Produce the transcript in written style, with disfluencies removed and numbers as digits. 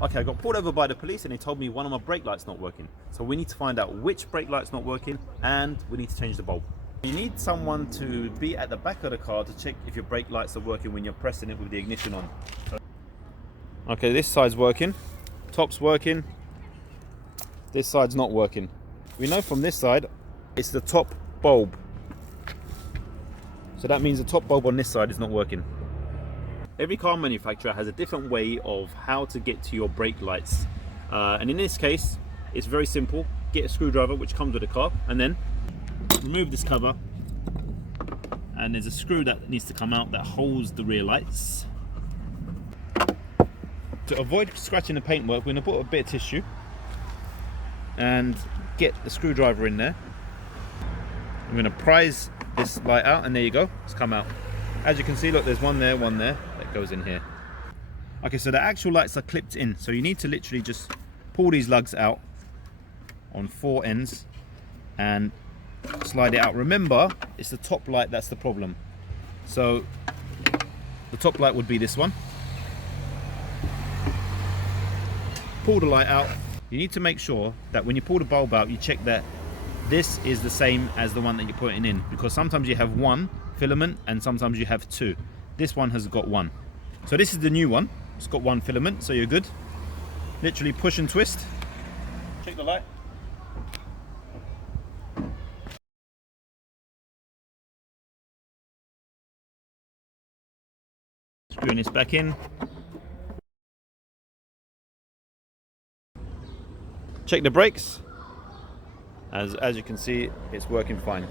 Okay, I got pulled over by the police and they told me one of my brake lights not working. So we need to find out which brake light's not working and we need to change the bulb. You need someone to be at the back of the car to check if your brake lights are working when you're pressing it with the ignition on. Okay, this side's working, top's working, this side's not working. We know from this side it's the top bulb. So that means the top bulb on this side is not working. Every car manufacturer has a different way of how to get to your brake lights. And in this case, it's very simple. Get a screwdriver, which comes with the car, and then remove this cover. And there's a screw that needs to come out that holds the rear lights. To avoid scratching the paintwork, we're going to put a bit of tissue and get the screwdriver in there. I'm going to prise this light out, and there you go, it's come out. As you can see, look, there's one there that goes in here. Okay, so the actual lights are clipped in, so you need to literally just pull these lugs out on 4 ends and slide it out. Remember, it's the top light that's the problem. So the top light would be this one. Pull the light out. You need to make sure that when you pull the bulb out, you check that this is the same as the one that you're putting in, because sometimes you have one filament and sometimes you have 2. This one has got 1. So this is the new one. It's got 1 filament, so you're good. Literally push and twist. Check the light. Screwing this back in. Check the brakes. As you can see, it's working fine.